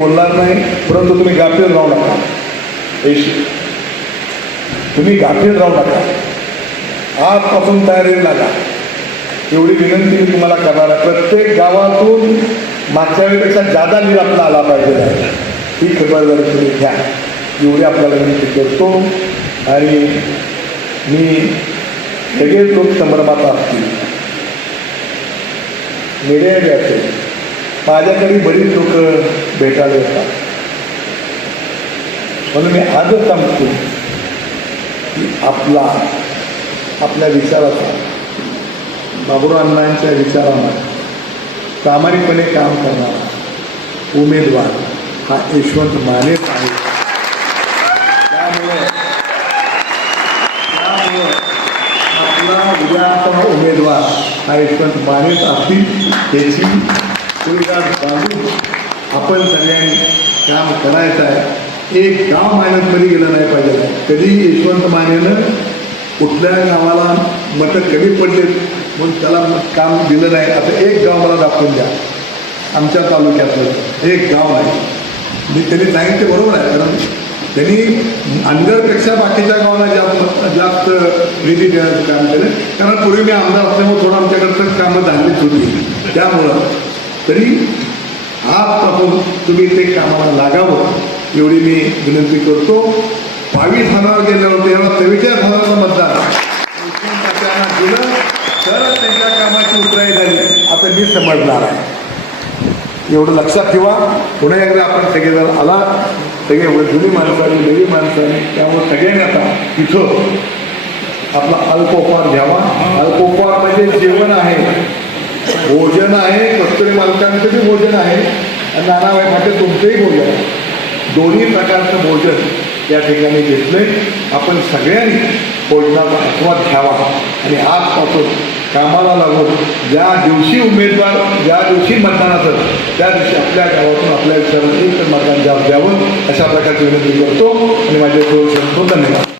बोलणार नाही परंतु तुम्ही गाफील राहू नका. तुम्ही गाफील राहू नका. आजपासून तयारीला लागा एवढी विनंती मी तुम्हाला करणार आहे. प्रत्येक गावातून मागच्या वेळेपेक्षा जादा नीर आपला आला पाहिजे. ही खबरदारी तुम्ही घ्या. एवढी आपल्याला विनंती करतो. आणि मी सगळेच लोक संभ्रमात असतील. मीडिया बी असेल. माझ्याकडे बरीच लोक भेटायला येतात. म्हणून मी आजच सांगतो की आपला आपल्या विचाराचा बाबुरावांच्या विचारांना प्रामाणिकपणे काम करणारा उमेदवार हा यशवंत मानेच आहे. त्यामुळे त्यामुळे आपला उमेदवार हा यशवंत मानेच असतील त्याची सुविधा बाजू आपण सगळ्यांनी काम करायचं आहे. एक गाव मायनसमध्ये गेलं नाही पाहिजे. कधी यशवंत मानेनं कुठल्या गावाला मतं कमी पडलेत म्हणून त्याला काम दिलं नाही. आता एक गाव मला दाखवून द्या. आमच्या तालुक्यातलं एक गाव नाही मी त्यांनी सांगितले बरोबर आहे कारण त्यांनी अंडरपेक्षा बाकीच्या गावाला जास्त जास्त निधी देण्याचं काम केलं. कारण पूर्वी मी आमदार असल्यामुळे थोडं आमच्याकडचं कामं झालीच होती. त्यामुळं तरी आजपासून तुम्ही ते कामाला लागावं एवढी मी विनंती करतो. बावीस हजार गेले होते याला चव्वेचाळीस हजाराचं मतदान. दिलं तरच त्यांच्या कामाची उतराई झाली. आता मी समजणार आहे. एवढं लक्षात ठेवा. पुन्हा एकदा आपण सगळेजण आला. सगळे जुनी माणसाने आणि नवी माणसाने त्यामुळे सगळ्यांनी आता तिथं आपला अल्पोपहार घ्यावा. अल्पोपहार म्हणजे जेवण आहे. भोजन आहे कस्तुरी मालकांचं बी भोजन आहे. आणि नानाबाई पाटील तुमचंही भोजन आहे. दोन्ही प्रकारचं भोजन या ठिकाणी घेतलंय आपण सगळ्यांनी भोजनाचा आस्वाद घ्यावा आणि आजपासून कामाला लागून ज्या दिवशी उमेदवार ज्या दिवशी मतदान असेल त्या दिवशी आपल्या गावातून आपल्या विचारात मतदान जाब द्यावं अशा प्रकारची विनंती करतो. आणि माझे दोन धन्यवाद.